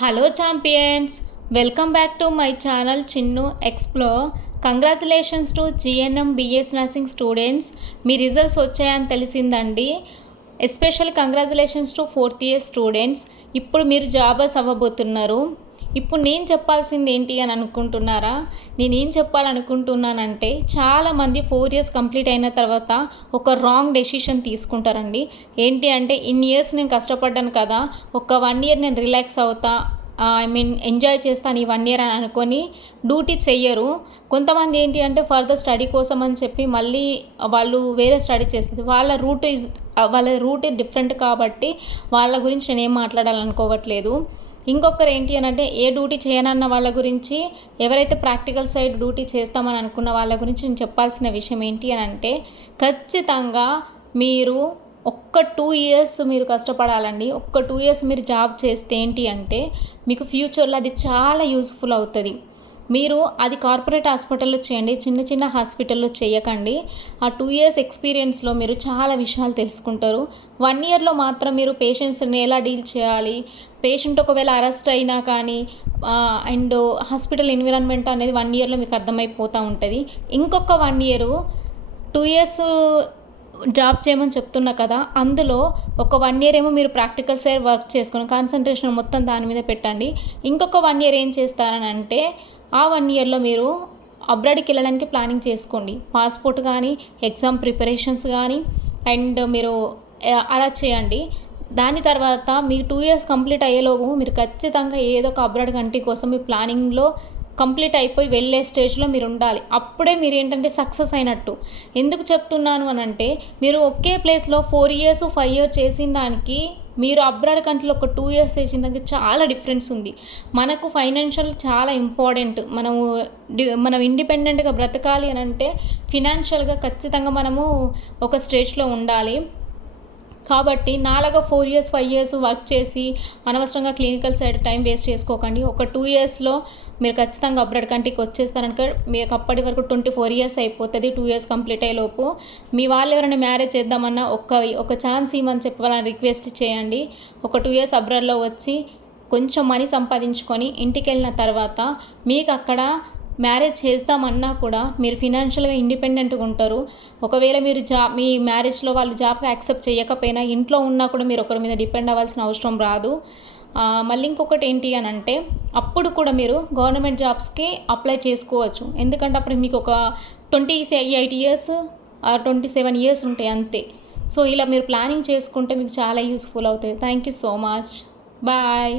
Hello champions, welcome back to my channel Chinnu explore. Congratulations to GNM BS nursing students. మీ results వచ్చాయని తెలిసిందండి. Especial congratulations to 4th year students. ఇప్పుడు మీరు jobbers అవ్వబోతున్నారు. ఇప్పుడు నేను చెప్పాల్సింది ఏంటి అని అనుకుంటున్నారా? నేనేం చెప్పాలనుకుంటున్నానంటే, చాలామంది 4 ఇయర్స్ కంప్లీట్ అయిన తర్వాత ఒక రాంగ్ డెసిషన్ తీసుకుంటారండి. ఏంటి అంటే, ఇన్ని ఇయర్స్ నేను కష్టపడ్డాను కదా, ఒక 1 ఇయర్ నేను రిలాక్స్ అవుతా, ఎంజాయ్ చేస్తాను ఈ 1 ఇయర్ అని అనుకొని డ్యూటీ చెయ్యరు. కొంతమంది ఏంటి అంటే ఫర్దర్ స్టడీ కోసం అని చెప్పి మళ్ళీ వాళ్ళు వేరే స్టడీ చేస్తుంది. వాళ్ళ రూట్ డిఫరెంట్ కాబట్టి వాళ్ళ గురించి నేనేం మాట్లాడాలనుకోవట్లేదు. ఇంకొకరు ఏంటి అని అంటే, ఏ డ్యూటీ చేయనన్న వాళ్ళ గురించి, ఎవరైతే ప్రాక్టికల్ సైడ్ డ్యూటీ చేస్తామని అనుకున్న వాళ్ళ గురించి నేను చెప్పాల్సిన విషయం ఏంటి అని అంటే, ఖచ్చితంగా మీరు ఒక్క 2 ఇయర్స్ మీరు కష్టపడాలండి. ఒక్క 2 ఇయర్స్ మీరు జాబ్ చేస్తే ఏంటి అంటే, మీకు ఫ్యూచర్లో అది చాలా యూస్ఫుల్ అవుతుంది. మీరు అది కార్పొరేట్ హాస్పిటల్లో చేయండి, చిన్న చిన్న హాస్పిటల్లో చేయకండి. ఆ 2 ఇయర్స్ ఎక్స్పీరియన్స్లో మీరు చాలా విషయాలు తెలుసుకుంటారు. 1 ఇయర్లో మాత్రం మీరు పేషెంట్స్ని ఎలా డీల్ చేయాలి, పేషెంట్ ఒకవేళ అరెస్ట్ అయినా కానీ అండ్ హాస్పిటల్ ఎన్విరాన్మెంట్ అనేది 1 ఇయర్లో మీకు అర్థమైపోతూ ఉంటుంది. ఇంకొక 1 ఇయర్ 2 ఇయర్స్ జాబ్ చేయమని చెప్తున్నా కదా, అందులో ఒక 1 ఇయర్ ఏమో మీరు ప్రాక్టికల్ సైడ్ వర్క్ చేసుకొని కాన్సన్ట్రేషన్ మొత్తం దాని మీద పెట్టండి. ఇంకొక 1 ఇయర్ ఏం చేస్తారని అంటే, ఆ 1 ఇయర్లో మీరు అబ్రాడ్కి వెళ్ళడానికి ప్లానింగ్ చేసుకోండి. పాస్పోర్ట్ కానీ, ఎగ్జామ్ ప్రిపరేషన్స్ కానీ, అండ్ మీరు అలా చేయండి. దాని తర్వాత మీ 2 ఇయర్స్ కంప్లీట్ అయ్యేలోపు మీరు ఖచ్చితంగా ఏదో ఒక అబ్రాడ్ కంట్రీ కోసం మీ ప్లానింగ్లో కంప్లీట్ అయిపోయి వెళ్ళే స్టేజ్లో మీరు ఉండాలి. అప్పుడే మీరు ఏంటంటే సక్సెస్ అయినట్టు. ఎందుకు చెప్తున్నాను అని అంటే, మీరు ఒకే ప్లేస్లో 4 ఇయర్స్ 5 ఇయర్స్ చేసిన దానికి మీరు అబ్రాడ్ కంట్రీలో ఒక 2 ఇయర్స్ చేసిన దానికి చాలా డిఫరెన్స్ ఉంది. మనకు ఫైనాన్షియల్ చాలా ఇంపార్టెంట్. మనం ఇండిపెండెంట్గా బ్రతకాలి అని అంటే ఫినాన్షియల్గా ఖచ్చితంగా మనము ఒక స్టేజ్లో ఉండాలి. కాబట్టి నాలాగా 4 ఇయర్స్ 5 ఇయర్స్ వర్క్ చేసి అనవసరంగా క్లినికల్ సైడ్ టైం వేస్ట్ చేసుకోకండి. ఒక 2 ఇయర్స్లో మీరు ఖచ్చితంగా అబ్రాడ్ కంట్రీకి వచ్చేస్తారనుక మీకు అప్పటి వరకు 24 ఇయర్స్ అయిపోతుంది. 2 ఇయర్స్ కంప్లీట్ అయ్యేలోపు మీ వాళ్ళు ఎవరైనా మ్యారేజ్ చేద్దామన్నా ఒక ఛాన్స్ ఇవ్వమని చెప్పాలని రిక్వెస్ట్ చేయండి. ఒక 2 ఇయర్స్ అబ్రాడ్లో వచ్చి కొంచెం మనీ సంపాదించుకొని ఇంటికి వెళ్ళిన తర్వాత మీకు అక్కడ మ్యారేజ్ చేస్తామన్నా కూడా మీరు ఫినాన్షియల్గా ఇండిపెండెంట్గా ఉంటారు. ఒకవేళ మీరు మీ మ్యారేజ్లో వాళ్ళు జాబ్గా యాక్సెప్ట్ చేయకపోయినా ఇంట్లో ఉన్నా కూడా మీరు ఒకరి మీద డిపెండ్ అవ్వాల్సిన అవసరం రాదు. మళ్ళీ ఇంకొకటి ఏంటి అని అంటే, అప్పుడు కూడా మీరు గవర్నమెంట్ జాబ్స్కి అప్లై చేసుకోవచ్చు. ఎందుకంటే అప్పుడు మీకు ఒక 28 ఇయర్స్ 27 ఇయర్స్ ఉంటాయి అంతే. సో ఇలా మీరు ప్లానింగ్ చేసుకుంటే మీకు చాలా యూస్ఫుల్ అవుతాయి. Thank you so much. Bye.